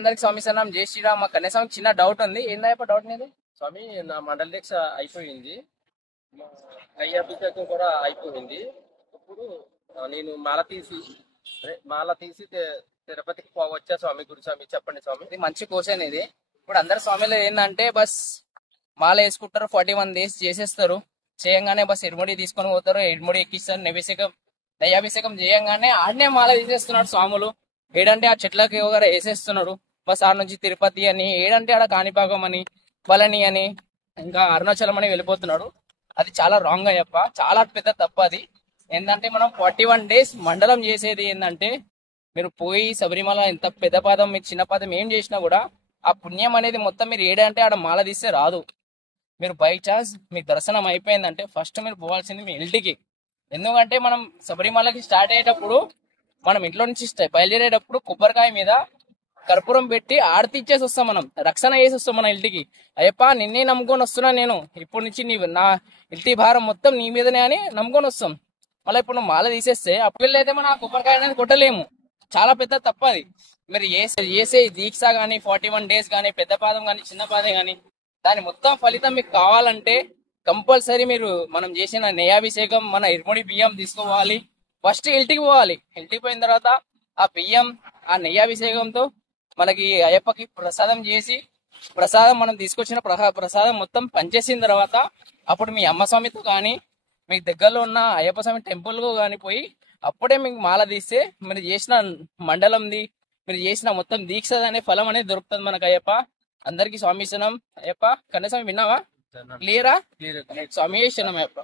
అందరికి స్వామి సన్నం జై శ్రీరామ్. కనీసం చిన్న డౌట్ ఉంది. ఏందయ్యప్ప డౌట్ నీది? స్వామి, నా మండల దీక్ష అయిపోయింది, మా అయ్యాభిషేకం కూడా అయిపోయింది. ఇప్పుడు నేను మాల తీసి తిరుపతికి పోవచ్చా స్వామి? గురు స్వామి చెప్పండి స్వామి. ఇది మంచి క్వశ్చన్ ఇది. ఇప్పుడు అందరు స్వామిలు ఏంటంటే బస్ మాల వేసుకుంటారు, 41 days చేసేస్తారు. చేయంగానే బస్ ఇరుముడి తీసుకొని పోతారు, ఇరుముడి ఎక్కిస్తారు, దయ్యాభిషేకం చేయంగానే ఆడనే మాల తీసేస్తున్నాడు స్వాములు. ఏడంటే ఆ చెట్లకి ఒకరు వేసేస్తున్నాడు. బస్ ఆడ నుంచి తిరుపతి అని, ఏడంటే ఆడ కాణిపాకం అని, పళని అని, ఇంకా అరుణాచలం అని వెళ్ళిపోతున్నాడు. అది చాలా రాంగ్ అయ్యప్ప, చాలా పెద్ద తప్పు అది. ఏంటంటే మనం 41 days మండలం చేసేది ఏంటంటే, మీరు పోయి శబరిమల ఎంత పెద్ద పాదం మీరు చిన్న పాదం ఏం చేసినా కూడా ఆ పుణ్యం అనేది మొత్తం మీరు ఏడంటే ఆడ మాల తీస్తే రాదు. మీరు బై ఛాన్స్ మీకు దర్శనం అయిపోయిందంటే ఫస్ట్ మీరు పోవాల్సింది మీ ఇంటికి. ఎందుకంటే మనం శబరిమలకి స్టార్ట్ అయ్యేటప్పుడు, మనం ఇంట్లో నుంచి బయలుదేరేటప్పుడు కొబ్బరికాయ మీద కర్పూరం పెట్టి ఆరతి ఇచ్చేసి వస్తాం, మనం రక్షణ చేసి వస్తాం మన ఇంటికి. అయ్యప్ప నిన్నే నమ్ముకొని వస్తున్నా నేను, ఇప్పటి నుంచి నా ఇంటి భారం మొత్తం నీ మీదనే అని నమ్ముకొని వస్తాం. మళ్ళీ ఇప్పుడు నువ్వు మాల తీసేస్తే అప్పుడు అయితే మనం ఆ కొబ్బరికాయ అనేది కొట్టలేము. చాలా పెద్ద తప్పది. మీరు చేసే దీక్ష కానీ 41 days కానీ, పెద్ద పాదం కానీ చిన్న పాదం కానీ, దాని మొత్తం ఫలితం మీకు కావాలంటే కంపల్సరీ మీరు మనం చేసిన నెయ్యాభిషేకం, మన ఇరుముడి బియ్యం తీసుకోవాలి. ఫస్ట్ ఇంటికి పోవాలి. ఇంటికి పోయిన తర్వాత ఆ బియ్యం, ఆ నెయ్యాభిషేకంతో మనకి అయ్యప్పకి ప్రసాదం చేసి, ప్రసాదం మనం తీసుకొచ్చిన ప్రసాదం మొత్తం పనిచేసిన తర్వాత అప్పుడు మీ అమ్మ స్వామితో కానీ, మీకు దగ్గరలో ఉన్న అయ్యప్ప స్వామి టెంపుల్కు కానీ పోయి అప్పుడే మీకు మాల తీస్తే మీరు చేసిన మండలంది, మీరు చేసిన మొత్తం దీక్ష అనే ఫలం అనేది దొరుకుతుంది మనకు అయ్యప్ప. అందరికి స్వామి శరణం అయ్యప్ప. కనీసం విన్నావా? క్లియరా? స్వామి శరణం అయ్యప్ప.